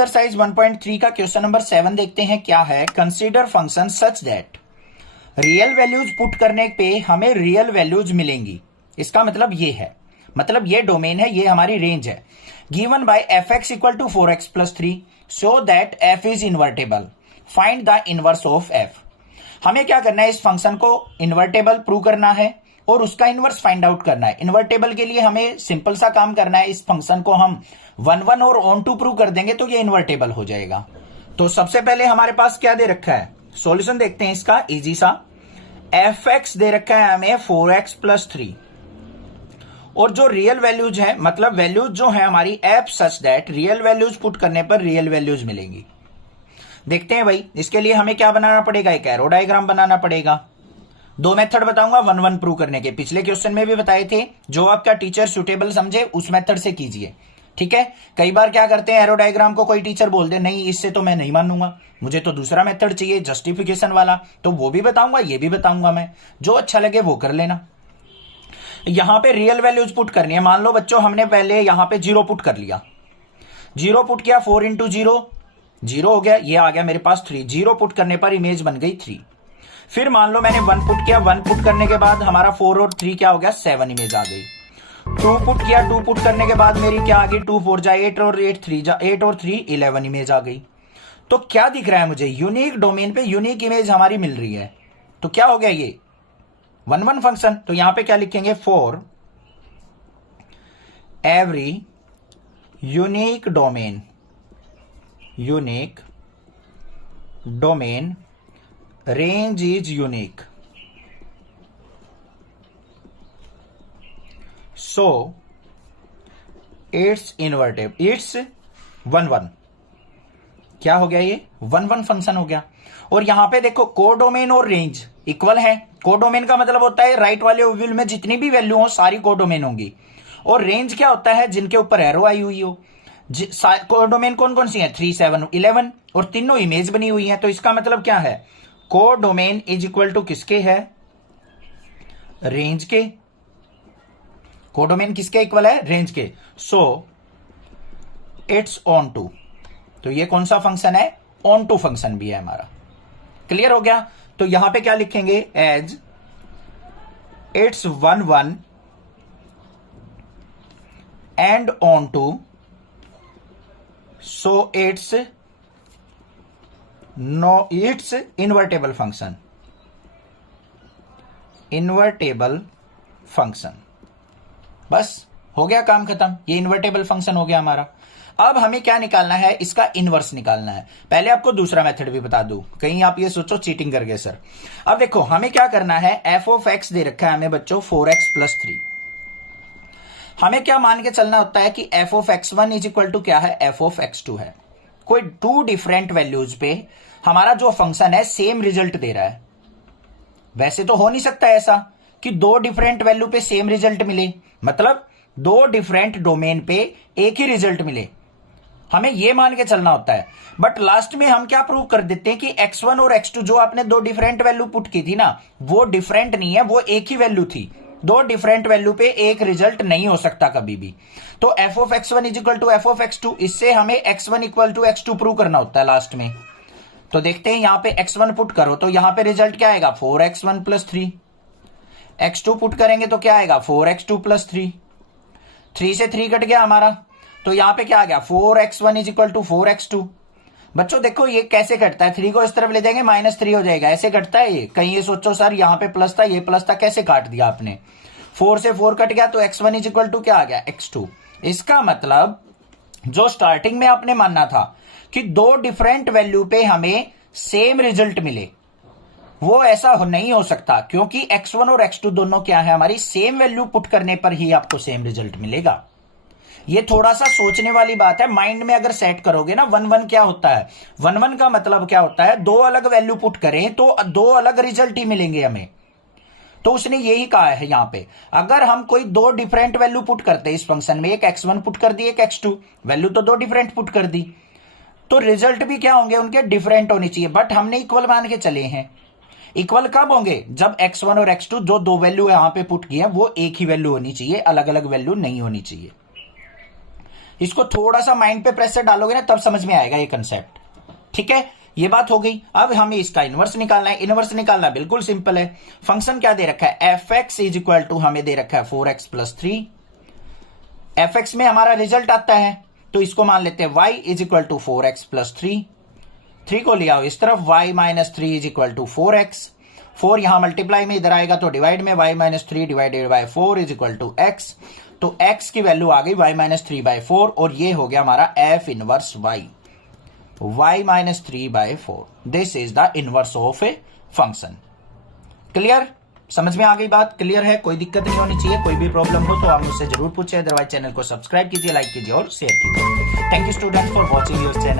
Exercise 1.3 का question number 7 देखते हैं क्या है। Consider function such that real values put करने पे हमें रियल वैल्यूज मिलेंगी। इसका मतलब ये है, मतलब ये डोमेन है, ये हमारी रेंज है। Given by f x equal to 4x plus 3 so that f is invertible, find the inverse of f. हमें क्या करना है, इस फंक्शन को इन्वर्टेबल प्रूव करना है और उसका इनवर्स फाइंड आउट करना है। इन्वर्टेबल के लिए हमें सिंपल सा काम करना है, इस फंक्शन को हम 1 1 और ऑन टू प्रूव कर देंगे तो ये इन्वर्टेबल हो जाएगा। तो सबसे पहले हमारे पास क्या दे रखा है, सॉल्यूशन देखते हैं इसका इजी सा। एफ एक्स दे रखा है हमें 4x प्लस 3 और जो रियल वैल्यूज है, मतलब वैल्यूज जो है हमारी F such that real values put करने पर रियल वैल्यूज मिलेंगी। देखते हैं भाई, इसके लिए हमें क्या बनाना पड़ेगा, एक एरो डायग्राम बनाना पड़ेगा। दो मेथड बताऊंगा 1 1 प्रूव करने के, पिछले क्वेश्चन में भी बताए थे। जो आपका टीचर सुटेबल समझे उस मेथड से कीजिए, ठीक है। कई बार क्या करते हैं, एरो डायग्राम को कोई टीचर बोल दे नहीं इससे तो मैं नहीं मानूंगा, मुझे तो दूसरा मेथड चाहिए जस्टिफिकेशन वाला, तो वो भी बताऊंगा ये भी बताऊंगा मैं, जो अच्छा लगे वो कर लेना। यहां पे रियल वैल्यूज पुट करनी है। मान लो बच्चों हमने पहले यहां पे 0 पुट कर लिया, 0 पुट किया, 4 इंटू 0 0 हो गया, ये आ गया मेरे पास 3। 0 पुट करने पर इमेज बन गई 3। फिर मान लो मैंने 1 पुट किया, 1 पुट करने के बाद हमारा 4 और 3 क्या हो गया, 7 इमेज आ गई। 2 पुट किया, 2 पुट करने के बाद मेरी क्या आ गई, 2 4 जा 8 और 8 3 जा 8 और 3 11 इमेज आ गई। तो क्या दिख रहा है मुझे, यूनिक डोमेन पे यूनिक इमेज हमारी मिल रही है। तो क्या हो गया ये 1 1 फंक्शन। तो यहां पे क्या लिखेंगे, for every unique domain, unique domain range is unique, so it's invertible, it's 1 1। क्या हो गया, ये 1 1 फंक्शन हो गया। और यहां पे देखो कोडोमेन और रेंज इक्वल है। कोडोमेन का मतलब होता है राइट वाले ओव्यूल में जितनी भी वैल्यू हो सारी कोडोमेन होंगी, और रेंज क्या होता है, जिनके ऊपर एरो आई हुई हो। कोडोमेन कौन कौन सी है, 3 7 11, और तीनों इमेज बनी हुई है। तो इसका मतलब क्या है, कोडोमेन इज इक्वल टू किसके है, रेंज के। कोडोमेन किसके इक्वल है, रेंज के। सो इट्स ऑन टू, तो ये कौन सा फंक्शन है, ऑन टू फंक्शन भी है हमारा। क्लियर हो गया। तो यहां पे क्या लिखेंगे, as it's 1 1 and onto, so it's no, it's invertible function, invertible function. बस हो गया काम खत्म, ये इन्वर्टेबल फंक्शन हो गया हमारा। अब हमें क्या निकालना है, इसका इनवर्स निकालना है। पहले आपको दूसरा मेथड भी बता दूं, कहीं आप ये सोचो चीटिंग कर गए सर। अब देखो हमें क्या करना है, एफ ऑफ एक्स दे रखा है हमें बच्चों 4x प्लस 3। हमें क्या मान के चलना होता है कि f of x1 is equal to क्या है, एफ ऑफ x2 है। कोई 2 डिफरेंट वैल्यूज पे हमारा जो फंक्शन है सेम रिजल्ट दे रहा है। वैसे तो हो नहीं सकता ऐसा कि 2 डिफरेंट वैल्यू पे सेम रिजल्ट मिले, मतलब 2 डिफरेंट डोमेन पे एक ही रिजल्ट मिले, हमें यह मान के चलना होता है। बट लास्ट में हम क्या प्रूव कर देते हैं कि x1 और x2 जो आपने 2 डिफरेंट वैल्यू पुट की थी ना, वो डिफरेंट नहीं है, वो एक ही वैल्यू थी। 2 डिफरेंट वैल्यू पे एक रिजल्ट नहीं हो सकता कभी भी। तो f of x1 is equal to f of x2, इससे हमें x1 equal to x2 prove करना होता है लास्ट में। तो देखते हैं यहां पे x1 पुट करो तो यहां पे रिजल्ट क्या आएगा, 4x1 प्लस 3। x2 पुट करेंगे तो क्या आएगा, 4x2 प्लस 3। 3 से 3 कट गया हमारा, तो यहां पे क्या आ गया, 4x1 is equal to 4x2। बच्चों देखो ये कैसे कटता है, 3 को इस तरफ ले जाएंगे -3 हो जाएगा, ऐसे कटता है ये। कहीं ये सोचो सर यहां पे प्लस था, ये प्लस था, कैसे काट दिया आपने। 4 से 4 कट गया तो x1 इज इक्वल टू क्या आ गया, x2। इसका मतलब जो स्टार्टिंग में आपने मानना था कि 2 डिफरेंट वैल्यू पे हमें सेम रिजल्ट मिले, वो ऐसा नहीं हो सकता, क्योंकि x1 और x2 दोनों क्या है, हमारी सेम वैल्यू पुट करने पर ही आपको सेम रिजल्ट मिलेगा। ये थोड़ा सा सोचने वाली बात है, माइंड में अगर सेट करोगे ना। 1 1 क्या होता है, 1 1 का मतलब क्या होता है, 2 अलग वैल्यू पुट करें तो 2 अलग रिजल्ट ही मिलेंगे हमें। तो उसने यही कहा है यहां पे, अगर हम कोई 2 डिफरेंट वैल्यू पुट करते हैं इस फंक्शन में, एक x1 पुट कर दी, एक x2, वैल्यू तो 2 डिफरेंट पुट कर दी, तो रिजल्ट भी क्या होंगे उनके, डिफरेंट होने चाहिए। बट हमने इक्वल मान के चले हैं। इक्वल कब होंगे, जब x1 और x2 जो 2 वैल्यू यहां पे पुट की है वो एक ही वैल्यू होनी चाहिए, अलग अलग वैल्यू नहीं होनी चाहिए। इसको थोड़ा सा माइंड पे प्रेशर डालोगे ना तब समझ में आएगा ये कंसेप्ट। ठीक है, ये बात हो गई। अब हमें इसका इनवर्स निकालना है। इनवर्स निकालना बिल्कुल सिंपल है। फंक्शन क्या दे रखा है, f x is equal to हमें दे रखा है 4x प्लस 3। एफ एक्स में हमारा रिजल्ट आता है तो इसको मान लेते हैं y is equal to 4x plus 3। 3 को ले आओ इस तरफ, y minus 3 is equal to 4x। 4 यहां मल्टीप्लाई में इधर आएगा तो डिवाइड में y minus 3 divided by 4 is equal to x। तो x की वैल्यू आ गई y माइनस 3 बाय 4 और ये हो गया हमारा f inverse y minus 3 by 4। This is the inverse of a function. Clear, समझ में आ गई बात? क्लियर है, कोई दिक्कत नहीं होनी चाहिए। कोई भी प्रॉब्लम हो तो आप मुझसे जरूर पूछे, अदरवाइज चैनल को सब्सक्राइब कीजिए, लाइक कीजिए और शेयर कीजिए। Thank you students for watching your channel.